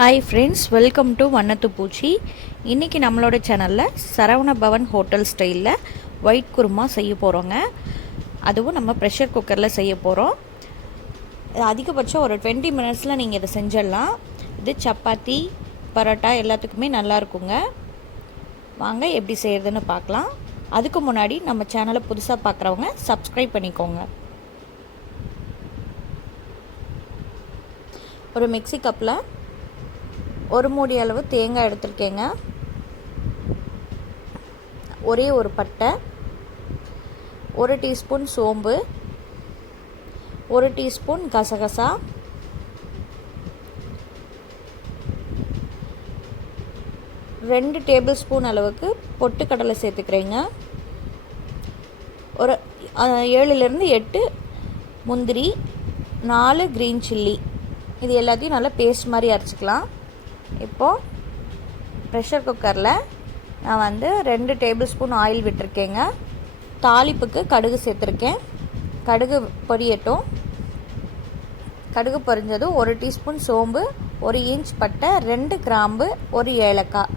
Hi friends, welcome to வண்ணத்து பூச்சி. இன்றைக்கி நம்மளோட சேனலில் சரவண பவன் ஹோட்டல் ஸ்டைலில் ஒயிட் குருமா செய்ய போகிறோங்க. அதுவும் நம்ம ப்ரெஷர் குக்கரில் செய்ய போகிறோம். அதிகபட்சம் ஒரு 20 மினிட்ஸில் நீங்கள் இதை செஞ்சிடலாம். இது சப்பாத்தி, பரோட்டா எல்லாத்துக்குமே நல்லா இருக்குங்க. வாங்க எப்படி செய்கிறதுன்னு பார்க்கலாம். அதுக்கு முன்னாடி நம்ம சேனலை புதுசாக பார்க்குறவங்க சப்ஸ்கிரைப் பண்ணிக்கோங்க. ஒரு மிக்ஸி கப்பில் ஒரு மூடி அளவு தேங்காய் எடுத்துருக்கேங்க. ஒரே ஒரு பட்டை, 1 டீஸ்பூன் சோம்பு, 1 டீஸ்பூன் கசகசா, 2 டேபிள் ஸ்பூன் அளவுக்கு பொட்டுக்கடலை சேர்த்துக்கிறேங்க. ஒரு 7லேருந்து 8 முந்திரி, 4 க்ரீன் சில்லி, இது எல்லாத்தையும் நல்லா பேஸ்ட் மாதிரி அரைச்சிக்கலாம். இப்போது ப்ரெஷர் குக்கரில் நான் 2 டேபிள் ஸ்பூன் ஆயில் விட்டுருக்கேங்க. தாளிப்புக்கு கடுகு சேர்த்துருக்கேன். கடுகு பொரியட்டும். கடுகு பொரிஞ்சதும் 1 டீஸ்பூன் சோம்பு, 1 இன்ச் பட்டை, 2 கிராம்பு, 1 ஏலக்காய்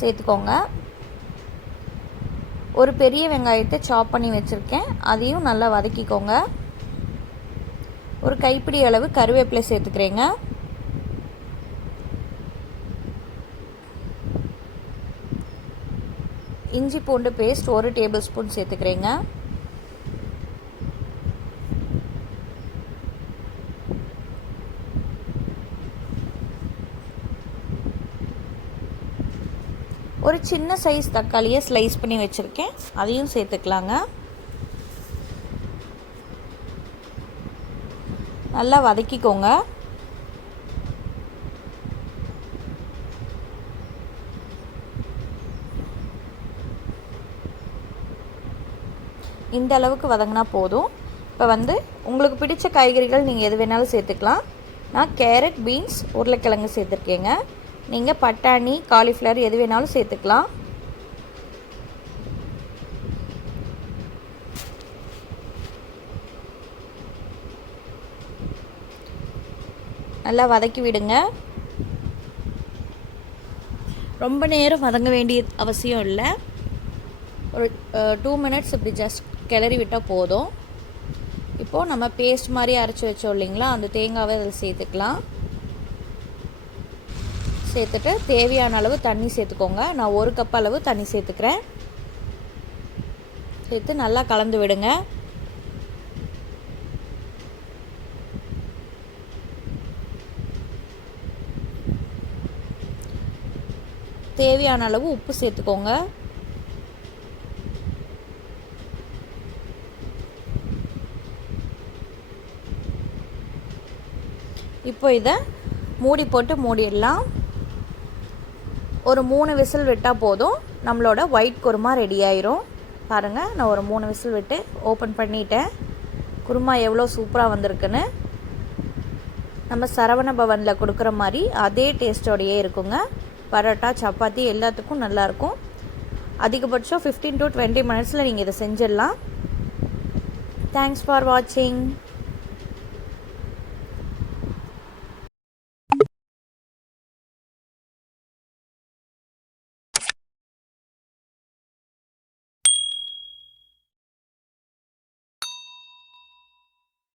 சேர்த்துக்கோங்க. ஒரு பெரிய வெங்காயத்தை சாப் பண்ணி வச்சுருக்கேன், அதையும் நல்லா வதக்கிக்கோங்க. ஒரு கைப்பிடி அளவு கருவேப்பிலை சேர்த்துக்கிறேங்க. இஞ்சி பூண்டு பேஸ்ட் 1 டேபிள் ஸ்பூன் சேர்த்துக்கிறேங்க. ஒரு சின்ன சைஸ் தக்காளியை ஸ்லைஸ் பண்ணி வச்சுருக்கேன், அதையும் சேர்த்துக்கலாங்க. நல்லா வதக்கிக்கோங்க. இந்த அளவுக்கு வதங்கினா போதும். இப்போ உங்களுக்கு பிடிச்ச காய்கறிகள் நீங்கள் எது வேணாலும் சேர்த்துக்கலாம். நான் கேரட், பீன்ஸ், உருளைக்கிழங்கு சேர்த்துருக்கேங்க. நீங்கள் பட்டாணி, காலிஃப்ளவர் எது வேணாலும் சேர்த்துக்கலாம். நல்லா வதக்கி விடுங்க. ரொம்ப நேரம் வதங்க வேண்டிய அவசியம் இல்லை. ஒரு 2 மினிட்ஸ் இப்படி ஜஸ்ட் கிளறி விட்டால் போதும். இப்போது நம்ம பேஸ்ட் மாதிரி அரைச்சி வச்சோம் இல்லைங்களா, அந்த தேங்காவை அதில் சேர்த்துக்கலாம். சேர்த்துட்டு தேவையான அளவு தண்ணி சேர்த்துக்கோங்க. நான் 1 கப் அளவு தண்ணி சேர்த்துக்கிறேன். சேர்த்து நல்லா கலந்து விடுங்க. தேவையான அளவு உப்பு சேர்த்துக்கோங்க. இப்போ இதை மூடி போட்டு மூடிடலாம். ஒரு 3 விசில் விட்டால் போதும், நம்மளோட ஒயிட் குருமா ரெடி ஆயிரும். பாருங்கள், நான் ஒரு 3 விசில் விட்டு ஓப்பன் பண்ணிட்டேன். குருமா எவ்வளோ சூப்பராக வந்திருக்குன்னு. நம்ம சரவண பவனில் கொடுக்குற மாதிரி அதே டேஸ்ட்டோடையே இருக்குங்க. பரோட்டா, சப்பாத்தி எல்லாத்துக்கும் நல்லாயிருக்கும். அதிகபட்சம் 15 to 20 மினிட்ஸில் நீங்கள் இதை செஞ்சிடலாம். தேங்க்ஸ் ஃபார் வாட்சிங்.